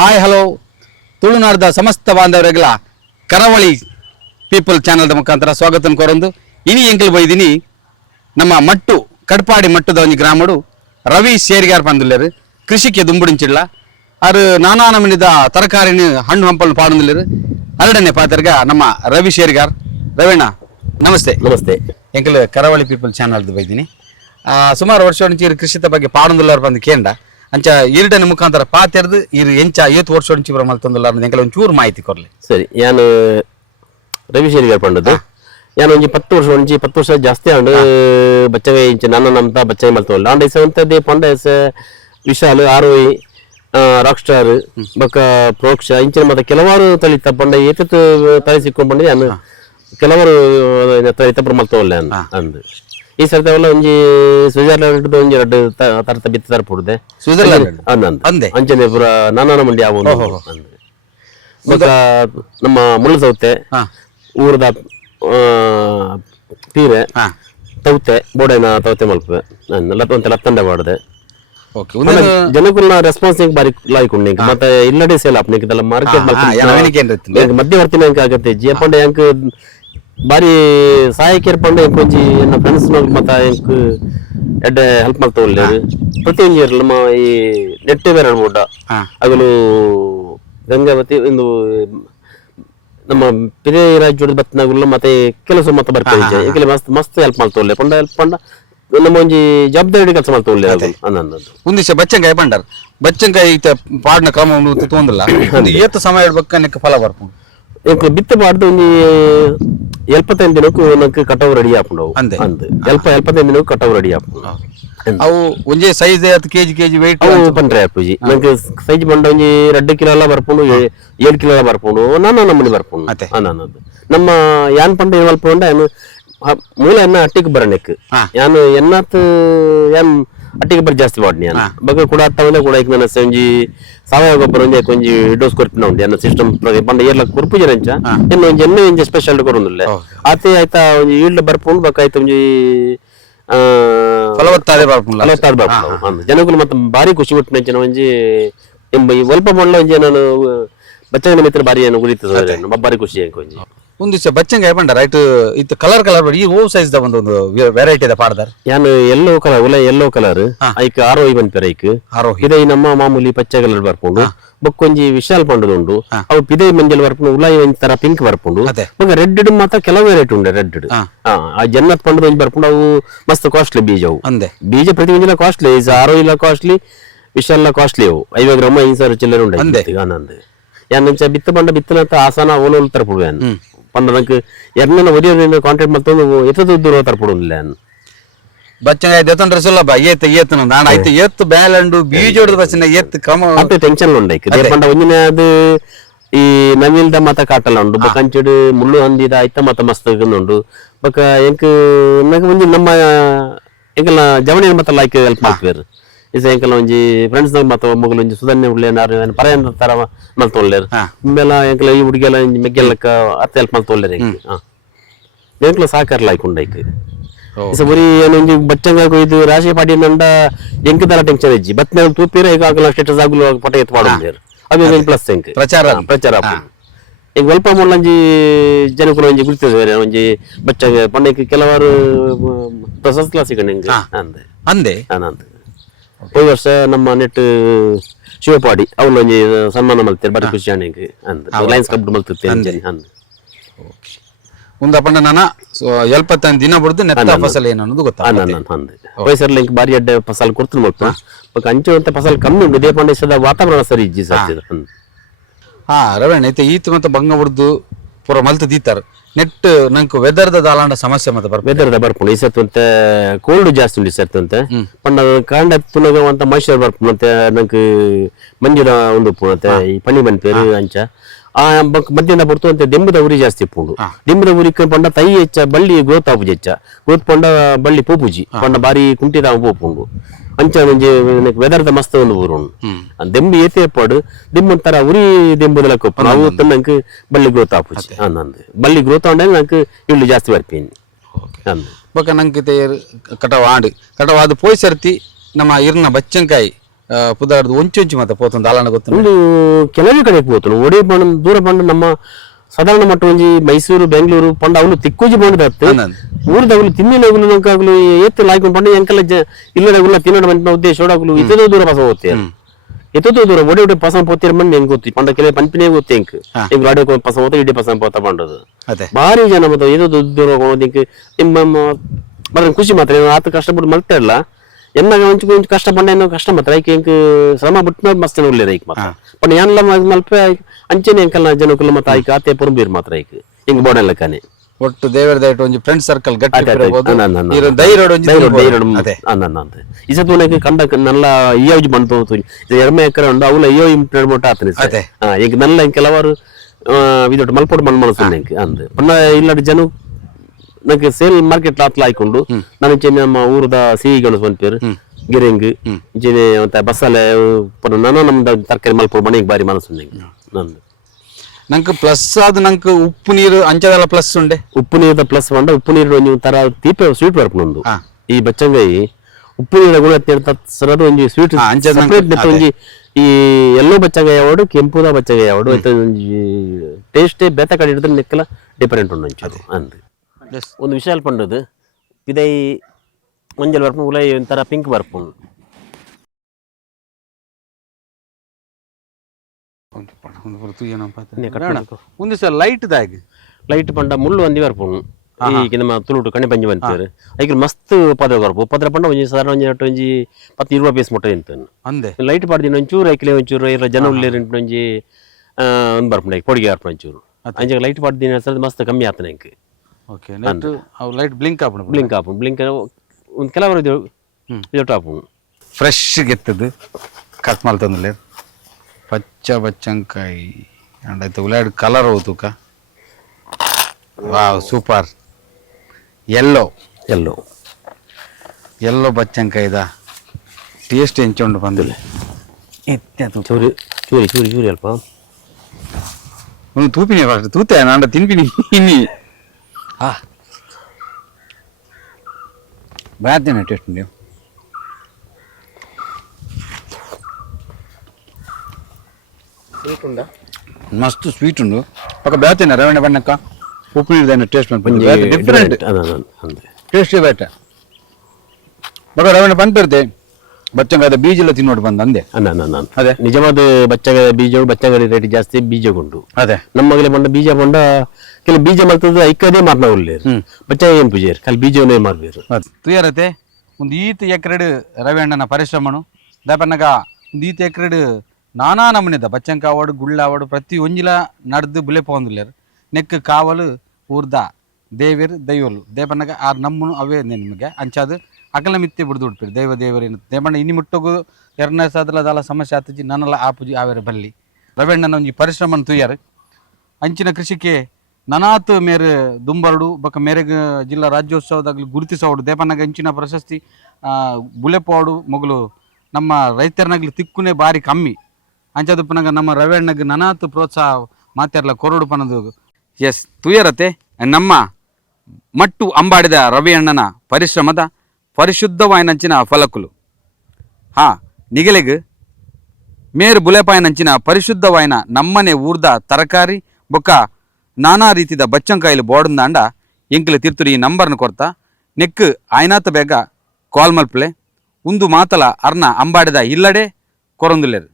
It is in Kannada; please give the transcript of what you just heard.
ಹಾಯ್ ಹಲೋ ತುಳುನಾಡದ ಸಮಸ್ತ ಬಾಂಧವರಿಗೆಲ್ಲ ಕರಾವಳಿ ಪೀಪಲ್ ಚಾನಲ್ದ ಮುಖಾಂತರ ಸ್ವಾಗತ ಕೋರೊಂದು ಇನಿ ಎಂಕಲ್ ಬೈದಿನಿ ನಮ್ಮ ಮಟ್ಟು ಕಡ್ಪಾಡಿ ಮಟ್ಟದ ಒಂಜಿ ಗ್ರಾಮಡು ರವಿ ಶೇರಿಗಾರ್ ಪಂದುಲ್ಲೇರು ಕೃಷಿಗೆ ದುಂಬುಡಿಂಚಿಲ್ಲ ಅವರು ನಾನಾ ನಮನಿದ ತರಕಾರಿನ ಹಣ್ಣು ಹಂಪಲು ಪಾಡಂದಿಲ್ಲೇರು ಅರಡನೇ ಪಾತ್ರಗ ನಮ್ಮ ರವಿ ಶೇರಿಗಾರ್ ರವೀಣ ನಮಸ್ತೆ ನಮಸ್ತೆ ಎಂಕಲ್ ಕರಾವಳಿ ಪೀಪಲ್ ಚಾನಲ್ದು ಬೈದಿನಿ ಸುಮಾರು ವರ್ಷ నుంచి ಕೃಷಿತ ಬಗ್ಗೆ ಪಾಡಂದುಲ್ಲಾರು ಬಂದು ಕೇಂಡ ಅಂಚ ಈರ್ಡನ ಮುಖಾಂತರ ಪಾತೆರ್ದು ಇರು ಎಂಚ ಏತ್ ವರ್ಷ నుంచి ಬರ ಮಲ್ತೊಂದುಲ್ಲಾರು ಎಂಕಲ್ ಒಂಚೂರು ಮಾಹಿತಿ ಕೊರ್ಲಿ ಸರಿ ನಾನು ರವಿ ಶೇರಿಗಾರ್ ಪಂಡದು ನಾನು ಒಂಜಿ 10 ವರ್ಷ ಒಂಜಿ 10 ವರ್ಷ ಜಾಸ್ತಿ ಆಂಡು ಬಚ್ಚಗೆ ಇಂಚ ನನ್ನ ನಮ್ತ ಬಚ್ಚಗೆ ಮಲ್ತೊಲ್ಲ ಆಂಡ ಇಸಂತದೆ ಪಂಡ ಎಸ ವಿಶಾಲ್ ಆರೋಯಿ ರಾಕ್ ಸ್ಟಾರ್ ಬೊಕ್ಕ ಪ್ರೋಕ್ಷ ಇಂಚಿನ ಮತ್ತೆ ಕೆಲವಾರು ತಳಿತ ಪಂಡ ಏತತ್ ತಳಿ ಸಿಕ್ಕೊಂಡು ಪಂಡ ನಾನು ಕೆಲವರು ತಳಿತ ಮಲ್ತೊಲ್ಲ ಅಂದು ಈ ಸರ್ತಿ ಅವೆಲ್ಲ ಒಂಜಿ ಸ್ವಿಟ್ಜರ್ಲೆಂಡ್ ಒಂಜಿ ಎರಡು ತರತ ಬಿತ್ತ ತರಪುಡುದೆ ಸ್ವಿಟ್ಜರ್ಲೆಂಡ್ ಅಂಚನೆ ಪೂರ ನಾನಾ ಮಂಡಿ ಆವು ಬೊಕ್ಕ ನಮ್ಮ ಮುಳ್ಳು ಸೌತೆ ಊರದ ಪೀರೆ ತೌತೆ ಬೋಡೈನ ತೌತೆ ಮಲ್ಪೆ ಒಂತೆ ಲತ್ತಂಡೆ ಮಾಡಿದೆ ಜನಕ್ಕುಲ್ಲ ರೆಸ್ಪಾನ್ಸ್ ಬಾರಿ ಲಾಯ್ಕೊಂಡು ಮತ್ತೆ ಇಲ್ಲಡೆ ಸೇಲ್ ಆಪ್ನಿಕ್ ಇದೆಲ್ಲ ಮಾರ್ಕೆಟ್ ಮಧ್ಯವರ್ತಿನ ಆಗತ್ತೆ ಜಿಯಪಂಡ ಎಂಕ್ ಬಾರಿ ಸಹಾಯಕರ ಪಂಡ ಕೊಂಚಿ ನನ್ನ ಫ್ರೆಂಡ್ಸ್ ಮತ್ತ ಎಂಕ್ ಎಡ್ಡೆ ಹೆಲ್ಪ್ ಮಾಡ್ತಾ ಒಳ್ಳೆಯದು ಪ್ರತಿಯೊಂದು ನಮ್ಮ ಈ ನೆಟ್ಟು ಬೇರೆ ಬೋಡ ಆಗಲು ಗಂಗಾವತಿ ಒಂದು ನಮ್ಮ ಪಿರೇ ರಾಜ್ಯದ ಬತ್ನಾಗುಲ್ಲ ಮತ್ತೆ ಕೆಲಸ ಮತ್ತೆ ಬರ್ತಾರೆ ಈಗಲೇ ಮಸ್ತ್ ಮಸ್ತ್ ಹೆಲ್ಪ್ ಮಾಡ್ತಾ ಒಳ್ಳೆ ಪಂಡ ಹೆಲ್ಪ್ ಪಂಡ ನಮ್ಮ ಒಂಜಿ ಜವಾಬ್ದಾರಿ ಕೆಲಸ ಮಾಡ್ತಾ ಒಳ್ಳೆ ಅನ್ನೋದು ಒಂದಿವಸ ಬಚ್ಚಂಗಾಯಿ ಪಂಡಾರ ಬಚ್ಚಂಗಾಯಿ ಪಾಡ್ನ ಕ್ರಮ ತೊಂದಿಲ್ಲ ಏತ ಸಮಯ ಇಡ್ಬೇಕ ನೆಕ್ಕ ಫಲ ಬರ್ಕೊಂಡು ಎಂಕ್ ಬಿತ್ತ ಪಾಡ್ದು ಒಂಜಿ 75 ದಿನಕ್ಕೂ ನಕ್ ಕಟಾವು ರೆಡಿ ಆಪುಂಡವು ಅಂದ್ 75 ದಿನಕ್ಕೂ ಕಟಾವು ರೆಡಿ ಆಪುಂಡು ಅವು ಒಂಜಿ ಸೈಜ್ 10 kg weight ಅವು ಪಂಡ್ರೆ ಆಪುಜಿ ನಂಕ್ ಸೈಜ್ ಬಂಡ ಒಂಜಿ 2 ಕಿಲೋ ಎಲ್ಲ ಬರ್ಪುಂಡು 7 ಕಿಲೋ ಎಲ್ಲ ಬರ್ಪುಂಡು ನಾನಾ ನಮ್ಮನಿ ಬರ್ಪುಂಡು ಅನ್ನೋದು ನಮ್ಮ ಯಾನ್ ಪಂಡ ಏನ್ ಮಲ್ಪುಂಡ ಏನು ಮೂಲ ಎನ್ನ ಅಟ್ಟಿಗೆ ಬರನೆಕ್ ಯಾನು ಎನ್ನತ್ ಯಾನ್ ಅಟ್ಟಿಗೆ ಬರ್ ಜಾಸ್ತಿ ಮಾಡ್ನಿ ನಾನು ಬಗ್ಗೆ ಕೂಡ ತವಲೆ ಕೂಡ ನನ್ನ ಒಂಜಿ ಸಾವಯವ ಗೊಬ್ಬರ ಒಂಜಿ ಒಂಜಿ ಡೋಸ್ ಕೊರ್ಪಿನ ಉಂಟು ಎನ್ನ ಸಿಸ್ಟಮ್ ಪಂಡ ಏರ್ಲ ಕೊರ್ಪುಜರಂಚ ಎನ್ನ ಒಂಜಿ ಎಣ್ಣೆ ಒಂಜಿ ಸ್ಪೆಷಲ್ ಕೊರೊಂದುಲ್ಲೆ ಆತೆ ಆಯ್ತಾ ಒಂಜಿ ಈಲ್ಡ್ ಬರ್ಪುಂಡು ಬಕ್ಕ ಆಯ್ತು ಒಂಜಿ ಫಲವತ್ತಾದೆ ಬರ್ಪುಂಡು ಜನಗಳು ಮತ್ತೆ ಬಾರಿ ಖುಷಿ ಬಿಟ್ಟು ಒಂಜಿ ಒಲ್ಪ ಮಳ್ಳ ಒಂಜಿ ನಾನು ಬಚ್ಚನ ಮಿತ್ರ ಬಾರಿ ಏನು ಗುರಿತದ ಬಾರಿ ಖುಷಿ ಒಂಜಿ ಒಂದಿವಸ ಬಚ್ಚಂಗಾಯಿ ಪಂಡ ರೈಟ್ ಇತ್ತು ಕಲರ್ ಈ ಓ ಸೈಜ್ ದ ಒಂದು ವೆರೈಟಿ ದ ಪಾಡ್ದಾರ ಯಾನು ಯೆಲ್ಲೋ ಕಲರ್ ಉಲ ಯೆಲ್ಲೋ ಕಲರ್ ಐಕ್ ಆರೋಹಿ ಬಂದ್ ಐಕ್ ಇದೇ ನಮ್ಮ ಮಾಮೂಲಿ ಪಚ್ಚ ಕಲರ್ ಬರ್ಪುಂಡು ಬೊಕ್ಕೊಂಜಿ ವಿಶಾಲ್ ಪಂಡದುಂಡು ಅವು ಪಿದೆ ಮಂಜಲ್ ಬರ್ಪುಂಡು ಉಲಾಯಿ ಒಂದ್ ತರ ಪಿಂಕ್ ಬರ್ಪುಂಡು ಬೊಕ್ಕ ರೆಡ್ ಮಾತ್ರ ಕೆಲವು ವೆರೈಟಿ ಉಂಡೆ ರೆಡ್ ಆ ಜನ್ನತ್ ಪಂಡದ ಒಂಜಿ ಬರ್ಪುಂಡು ಅವು ಮಸ್ತ್ ಕಾಸ್ಟ್ಲಿ ಬೀಜ ಅವು ಬೀಜ ಪ್ರತಿ ಒಂಜಿನ ಕಾಸ್ಟ್ಲಿ ಆರೋಹಿಲ ಕಾಸ್ಟ್ಲಿ ವಿಶಾಲ ಕಾಸ್ಟ್ಲಿ ಅವು 5 ಗ್ರಾಮ 5,000 ಚಿಲ್ಲರೆ ಉಂಡೆ ಆನಂದ್ ಯಾನಂಚ ಬಿತ್ತ ಪಂಡ ಬಿತ್ತನಂತ ಆಸನ ಓಲೋಲ್ ತರಪುಡು ಯಾನು ಪಂಡ ನಂಗೆ ಎರಡನೇ ಒರಿಯ ಕಾಂಟ್ಯಾಕ್ಟ್ ಮತ್ತೊಂದು ಎತ್ತದ ದೂರ ತರಪಡುಲ್ಲ ಬಚ್ಚಂಗಾಯಿ ದೆತೊಂಡ್ರೆ ಸುಲಭ ಏತ್ ನಾನು ಆಯ್ತು ಏತ್ ಬ್ಯಾಲಂಡು ಬೀಜ ಹೊಡೆದ ಬಸ್ಸಿನ ಏತ್ ಕಮ ಮತ್ತೆ ಟೆನ್ಷನ್ ಉಂಡೈಕ್ ಪಂಡ ಒಂದಿನ ಅದು ಈ ನವಿಲ್ದ ಮತ ಕಾಟಲ್ಲ ಉಂಡು ಬೊಕ್ಕ ಅಂಚಡು ಮುಳ್ಳು ಹಂದಿದ ಆಯ್ತ ಮತ ಮಸ್ತ್ ಉಂಡು ಬೊಕ್ಕ ಎಂಕ್ ನಂಗೆ ಒಂಜಿ ನಮ್ಮ ಎಂಕಲ್ನ ಜವಣಿ ಮತ್ತ ಲೈಕ್ ಹೆಲ್ಪ್ ಮಾಡ್ತಾರೆ ಇಸ ಎಂಕಲ್ನ ಒಂಜಿ ಫ್ರೆಂಡ್ಸ್ ಮತ್ತ ಮಗಳು ಒಂಜಿ ಸುಧನ್ಯ ಉಳ್ಳೇನಾರು ಪರೆಯಂದ್ರ ತರ ಮಲ್ತೊಳ್ಳೇರು ನಿಮ್ಮೆಲ್ಲ ಎಂಕಲ ಈ ಹುಡುಗಿಯಲ್ಲ ಮೆಗ್ಗೆಲ್ಲಕ್ಕ ಅತ್ತ ಹೆಲ್ಪ್ ಮಲ್ತೊಳ್ಳೇರು ಎಂಕಲ ಸಾಕಾರ ಲೈಕ್ ಉಂಡೈಕ್ ಇಸ ಬರೀ ಏನೊಂಜಿ ಬಚ್ಚಂಗ ಇದು ರಾಶಿ ಪಾಡಿ ನಂಡ ಎಂಕ ತರ ಟೆನ್ಷನ್ ಇಜ್ಜಿ ಬತ್ನ ತೂಪಿರ ಈಗ ಆಗಲ್ಲ ಸ್ಟೇಟಸ್ ಆಗಲು ಪಟ ಎತ್ ಮಾಡೋರು ಅದು ಪ್ಲಸ್ ಎಂಕ್ ಪ್ರಚಾರ ಈಗ ಸ್ವಲ್ಪ ಮುಳ್ಳಂಜಿ ಜನಕುಲ ಒಂಜಿ ಗುರ್ತದೆ ಒಂಜಿ ಬಚ್ಚಂಗ ಪಂಡಕ್ಕೆ ಕೆಲವಾರು ಪ್ರಶಸ್ತಿ ಸಿಗಂಡೆ ಅಂದೆ ಅಂದೆ ಹೋದ ವರ್ಷ ನಮ್ಮ ನೆಟ್ ಶಿವಪಾಡಿ ಅವಳು ಒಂಜಿ ಸನ್ಮಾನ ಮಲ್ತಾರೆ ಬಾರಿ ಖುಷಿ ಆಣೆಗೆ ಲಯನ್ಸ್ ಕಪ್ ಮಲ್ತೇನೆ ಮುಂದ ಪಂಡ ನಾನ 75 ದಿನ ಬಿಡ್ದು ನೆತ್ತ ಫಸಲ್ ಏನು ಅನ್ನೋದು ಗೊತ್ತಾಗ್ತದೆ ವಯಸ್ಸರ್ ಲಿಂಕ್ ಬಾರಿ ಅಡ್ಡ ಫಸಲ್ ಕೊಡ್ತೀನಿ ಮಕ್ಕ ಅಂಚೆ ಅಂತ ಫಸಲ್ ಕಮ್ಮಿ ಉಂಟು ಇದೇ ಪಂಡ ಇಷ್ಟದ ವಾತಾವರಣ ಸರಿ ಇಜ್ಜಿ ಸರ್ ರವೀಣ ಐತೆ ಈತ್ ಮತ್ತೆ ಬಂಗ ಬಿಡ್ದು ಪೂರ ಮಲ್ತು ದೀತಾರ ನೆಟ್ ನಂಗೆ ವೆದರ್ದ ದಾಲಾಂಡ ಸಮಸ್ಯೆ ಮತ್ತೆ ವೆದರ್ದ ಬರ್ಪುಂಡು ಈ ಸರ್ತಿ ಅಂತ ಕೋಲ್ಡ್ ಜಾಸ್ತಿ ಉಂಟು ಈ ಸರ್ತಿ ಅಂತ ಪಂಡ ಕಾಂಡ ತುನಗವಂತ ಮೈಸೂರು ಬರ್ಪುಂಡು ಅಂತ ನಂಗೆ ಮಂಜುರ ಒಂದು ಪುಣತೆ ಈ ಪಣಿ ಬನ್ ಪೇರು ಅಂಚ ಆ ಮಧ್ಯಾಹ್ನ ಬರ್ತು ಅಂತ ಡೆಂಬದ ಉರಿ ಜಾಸ್ತಿ ಪುಂಡು ಡೆಂಬದ ಉರಿ ಪಂಡ ತೈ ಹೆಚ್ಚ ಬಳ್ಳಿ ಗ್ರೋತ್ ಆಪುಜಿ ಹೆಚ್ಚ ಗ್ರೋತ್ ಪಂಡ ಬಳ್ಳಿ ಪೂಪುಜಿ ಪಂಡ ಬಾರಿ ಕುಂಟಿದ ಪೋಪುಂಡು ಅಂಚ ಒಂಜಿ ವೆದರ್ದ ಮಸ್ತ್ ಒಂದು ಊರು ದೆಂಬು ಏತೆ ಪಾಡು ದೆಂಬು ಒಂಥರ ಉರಿ ದೆಂಬುದಲ್ಲ ಕೊಪ್ಪ ನಾವು ನಂಗೆ ಬಳ್ಳಿ ಗ್ರೋತ್ ಆಪುಜಿ ನಂದು ಬಳ್ಳಿ ಗ್ರೋತ್ ಆಂಡ ನಂಗೆ ಇಳ್ಳು ಜಾಸ್ತಿ ಬರ್ಪೇನಿ ಬೊಕ್ಕ ನಂಗೆ ಕಟಾವ್ ಆಂಡು ಕಟಾವ್ ಅದು ಪೋಯ್ ಸರ್ತಿ ನಮ್ಮ ಇರ್ನ ಬಚ್ಚಂಕಾಯಿ ಪುದಾರ್ದು ಒಂಚೊಂಚು ಮತ್ತೆ ಪೋತುಂಡು ಅಲ್ಲನ ಗೊತ್ತು ಒಂದು ಕೆಲವೇ ಕಡೆಗೆ ಹೋತು ಒಡಿ ಪಂಡ ದೂರ ಪಂಡ ನಮ್ಮ ಸಾಧಾರಣ ಮಟ್ಟ ಒಂಜಿ ಮೈಸೂರು ಬೆಂಗಳೂರು ಪಂಡ ಅವಳು ತಿಕ್ಕೋಜಿ ಬಂಡದತ್ತು ಊರದಾಗಲು ತಿನ್ನಿನಗಲು ನಂಕಾಗಲು ಏತ್ತು ಲಾಯ್ಕೊಂಡು ಪಂಡ ಎಂಕಲ್ಲ ಇಲ್ಲದಾಗಲು ತಿನ್ನಡ ಮಂಟಿನ ಉದ್ದೇಶ ಓಡಾಗಲು ಇತದೋ ದೂರ ಪಸ ಹೋಗ್ತೇವೆ ಎತ್ತೋ ದೂರ ಒಡೆ ಒಡೆ ಪಸಂ ಪೋತಿರ ಮಂದಿ ಹೆಂಗ್ ಗೊತ್ತಿ ಪಂಡ ಕೆಲವು ಪಂಪಿನೇ ಗೊತ್ತೇ ಹೆಂಗ್ ಈಗ ಗಾಡಿ ಪಸಂ ಹೋತ ಇಡೀ ಪಸಂ ಪೋತ ಪಂಡದು ಭಾರಿ ಜನ ಮತ್ತೆ ಏದೋ ದೂರ ಹೋಗೋದಿಕ್ಕೆ ನಿಮ್ಮ ಖುಷಿ ಮಾತ್ರ ಆತ ಕಷ್ಟಪಟ್ಟು ಮಲ್ತಾ ಇಲ್ಲ ಎನ್ನಾಗ ಒಂಚು ಕಷ್ಟ ಪಂಡ ಏನೋ ಕಷ್ಟ ಮಾತ್ರ ಐಕೆ ಹೆಂಗ್ ಶ್ರಮ ಬಿಟ್ಟು ಮಸ್ತ್ ಒಳ್ಳೇದು ಐಕ್ ಮಾತ್ರ ಪಂಡ ಏನ್ಲ ಮಲ್ಪ ಅಂಚೆನೆ ಎಂಕಲ್ನ ಜನಕ್ಕಲ್ಲ ಮತ್ತೆ ಆಯ್ಕೆ ಆತೆ ಪುರಂಬೀರ್ ಮಾತ್ರ ಐಕ್ ಹಿಂಗ್ ಬೋಡಲ್ಲ ಕಾನೆ ಒಟ್ಟು ದೇವರ ದಯಟು ಒಂಜಿ ಫ್ರೆಂಡ್ ಸರ್ಕಲ್ ಗಟ್ಟಿ ಇಸತ್ ಕಂಡ ನಲ್ಲ ಇಯ್ಯವ್ಜಿ ಬಂತು ಎರ್ಮೆ ಎಕರೆ ಉಂಡು ಅವಲ ಇಯ್ಯೋ ಇಂಪ್ಲೇಡ್ ಮೊಟ್ಟ ಆತನೆ ಈಗ ನಲ್ಲ ಕೆಲವರು ಇದೊಟ್ಟು ಮಲ್ಪೊಡು ಮಣ್ಣು ಮನಸ್ಸು ಅಂದ್ ಪನ್ನ ಇಲ್ಲದ ಜನ ನನಗೆ ಸೇಲ್ ಮಾರ್ಕೆಟ್ ಆತ್ಲ ಆಯ್ಕೊಂಡು ನಾನು ನಮ್ಮ ಊರದ ಸಿಹಿಗಳು ಬಂತೇರು ಗಿರಿಂಗ್ ಇಂಚೆನೆ ಮತ್ತೆ ಬಸ್ಸಲ್ಲೇ ನಾನು ನಮ್ದು ತರಕಾರಿ ಮಲ್ಪೊಡು ಮನೆಗೆ ಬಾರಿ ಮನಸ್ಸು ನಂದು ನಂಗೆ ಪ್ಲಸ್ ಅದು ನಂಗೆ ಉಪ್ಪು ನೀರು ಅಂಚದಲ್ಲ ಪ್ಲಸ್ ಉಂಡೆ ಉಪ್ಪು ನೀರದ ಪ್ಲಸ್ ಬಂಡ ಉಪ್ಪು ನೀರು ಒಂಜಿ ತರ ತೀಪೆ ಸ್ವೀಟ್ ಬರ್ಪುಂಡು ಈ ಬಚ್ಚಂಗಾಯಿ ಉಪ್ಪು ನೀರ ಗುಣ ಸರದು ಒಂಜಿ ಸ್ವೀಟ್ ಒಂಜಿ ಈ ಎಲ್ಲೋ ಬಚ್ಚಂಗಾಯಿ ಅವಡು ಕೆಂಪುದ ಬಚ್ಚಂಗಾಯಿ ಅವಡು ಒಂಜಿ ಟೇಸ್ಟೇ ಬೇತ ಕಡೆ ಹಿಡಿದ್ರೆ ನೆಕ್ಕಲ ಡಿಫರೆಂಟ್ ಉಂಡು ಅಂಚದು ಅಂದ್ ಒಂದು ವಿಷಯ ಪಂಡದು ಇದೈ ಮಂಜಲ್ ಬರ್ಪು ಉಲೈ ಒಂಥರ ಪಿಂಕ್ ಬರ್ಪುಂಡು ಒಂದು ಸಲ ಲೈಟ್ ದಾಗ ಲೈಟ್ ಪಂಡ ಮುಳ್ಳು ಒಂದಿ ಬರ್ಪುಂಡು ಈಗ ನಮ್ಮ ತುಳುಟು ಕಣ್ಣೆ ಪಂಜಿ ಬಂತೇರು ಐಕೆ ಮಸ್ತ್ ಪದ್ರ ಬರ್ಪು ಪದ್ರ ಪಂಡ ಒಂಜಿ ಸಾಧಾರಣ ಒಂಜಿ 10-20 ಪೀಸ್ ಮುಟ್ಟ ಎಂತನು ಅಂದೆ ಲೈಟ್ ಪಾಡ್ದಿನ ಒಂಚೂರು ಐಕ್ಲೆ ಒಂಚೂರು ಇರ ಜನ ಉಳ್ಳೇರು ಒಂಜಿ ಒಂದು ಬರ್ಪುಂಡು ಐಕೆ ಪೊಡಿಗೆ ಬರ್ಪುಂಡು ಒಂಚೂರು ಅಂಜಾಗ ಲೈಟ್ ಪಾಡ್ದಿನ ಸರ್ ಮಸ್ತ್ ಕಮ್ಮಿ ಆತನ ಐಕೆ ಓಕೆ ಲೈಟ್ ಬ್ಲಿಂಕ್ ಆಪುಂಡು ಬ್ಲಿಂಕ್ ಒಂದು ಕೆಲವರು ಇದೊಟ್ಟು ಆಪುಂಡು ಫ್ರೆಶ್ ಗೆತ್ತದು ಕಟ್ ಮಾಡ್ತಂದ್ರೆ ಪಚ್ಚ ಬಚ್ಚಂಕಾಯಿ ಅಂಡಾಯ್ತು ಉಲಾಡ್ ಕಲರ್ ಹೋತುಕ ವಾವ್ ಸೂಪರ್ ಎಲ್ಲೋ ಬಚ್ಚಂಕಾಯಿದ ಟೇಸ್ಟ್ ಎಂಚುಂಡು ಬಂದಿಲ್ಲ ಚೂರಿ ಅಲ್ಪ ಒಂದು ತೂಪಿನಿ ಫಸ್ಟ್ ತೂತೆ ನಾಂಡ ತಿನ್ಪಿನಿ ಇನ್ನಿ ಬಾತೇನೆ ಟೇಸ್ಟ್ ನೀವು ಮಸ್ತ್ ಸ್ವೀಟ್ ಉಂಡು ಪಕ್ಕ ಬೇತೇನೆ ರವಣೆ ಬಣ್ಣಕ್ಕ ಉಪ್ಪು ನೀರ್ದೇನೆ ಟೇಸ್ಟ್ ಡಿಫರೆಂಟ್ ಟೇಸ್ಟ್ ಬೇಟ ಪಕ್ಕ ರವಣೆ ಪಂಪಿರ್ತೆ ಬಚ್ಚಂಗಾದ ಬೀಜ ಎಲ್ಲ ತಿನ್ನೋಡು ಬಂದ ಅಂದೆ ಅದೇ ನಿಜವಾದ ಬಚ್ಚಂಗ ಬೀಜ ಬಚ್ಚಂಗಡಿ ರೇಟ್ ಜಾಸ್ತಿ ಬೀಜಗುಂಡು ಅದೇ ನಮ್ಮಗಲೇ ಬಂಡ ಬೀಜ ಬಂಡ ಕೆಲವು ಬೀಜ ಮಲ್ತದ ಐಕದೇ ಮಾರ್ನ ಉಳ್ಳೇರು ಬಚ್ಚಂಗ ಏನ್ ಪೂಜೆ ಕಲ್ ಬೀಜವನ್ನೇ ಮಾರ್ಬೇರು ತುಯರತೆ ಒಂದು ಈತ ಎಕರೆಡ್ ರವಿ ಅಣ್ಣನ ಪರಿಶ್ರಮನು ದಾಪನ್ನಗ ಒಂದು ಈತ ಎಕರೆಡ್ ನಾನಾ ನಮೂನೆದ ಬಚ್ಚಂಕ ಆವಾಡು ಗುಳ್ಳ ಆವಾಡು ಪ್ರತಿ ಒಂಜಿಲ ನಡೆದು ಬುಲೆ ಪೋಂದುಲ್ಲೇರು ನೆಕ್ ಕಾವಲು ಊರ್ದ ದೇವೇರು ದೈವಲು ದೇಪನ್ನಗ ಆರು ನಮ್ಮನು ಅವೇ ನಿಮಗೆ ಅಂಚಾದು ಅಕಲ ಮಿತ್ತೆ ಬಿಡ್ದು ಉಡ್ಪಿರು ದೇವರೇನು ದೇವಣ್ಣ ಇನ್ನು ಮುಟ್ಟೋಗು ಎರಡನೇ ಸಾದಲ ದಾಲ ಸಮಸ್ಯೆ ಆತಜಿ ನನ್ನಲ್ಲ ಆಪುಜಿ ಆವೇರ ಬಲ್ಲಿ ರವಣ್ಣನ ಒಂಜಿ ಪರಿಶ್ರಮನ ತುಯ್ಯಾರು ಅಂಚಿನ ಕೃಷಿಗೆ ನನಾತ್ ಮೇರೆ ದುಂಬರ್ಡು ಬೊಕ ಮೇರೆಗ್ ಜಿಲ್ಲಾ ರಾಜ್ಯೋತ್ಸವದಾಗಲಿ ಗುರುತಿಸೋಡು ದೇಪನ್ನಗ ಅಂಚಿನ ಪ್ರಶಸ್ತಿ ಬುಲೆಪೋಡು ಮೊಗಲು ನಮ್ಮ ರೈತರನಾಗ್ಲಿ ತಿಕ್ಕುನೇ ಬಾರಿ ಕಮ್ಮಿ ಅಂಚದು ಪನಗ ನಮ್ಮ ರವಣ್ಣಗೆ ನನಾತ್ ಪ್ರೋತ್ಸಾಹ ಮಾತಾಡ್ಲ ಕೊರಡು ಪನದು ಎಸ್ ತುಯರತೆ ನಮ್ಮ ಮಟ್ಟು ಅಂಬಾಡಿದ ರವಿ ಅಣ್ಣನ ಪರಿಶ್ರಮದ ಪರಿಶುದ್ಧವಾಯಿನಂಚಿನ ಫಲಕುಲು ನಿಗಲೆಗ್ ಮೇರು ಬುಲೆಪಾಯಿನಂಚಿನ ಪರಿಶುದ್ಧವಾಯಿನ ನಮ್ಮನೆ ಊರ್ದ ತರಕಾರಿ ಬೊಕ್ಕ ನಾನಾ ರೀತಿದ ಬಚ್ಚಂಕಾಯಿಲು ಬೋಡಂದಾಂಡ ಎಂಕ್ಲೆ ತಿರ್ತುಡಿ ಈ ನಂಬರ್ನ ಕೊರ್ತಾ ನೆಕ್ ಆಯ್ನಾತ ಬೇಗ ಕಾಲ್ ಮಲ್ಪಲೆ ಉಂದು ಮಾತಲ ಅರ್ನ ಅಂಬಾಡಿದ ಇಲ್ಲಡೆ ಕೊರೊಂದುಲ್ಲೇರು.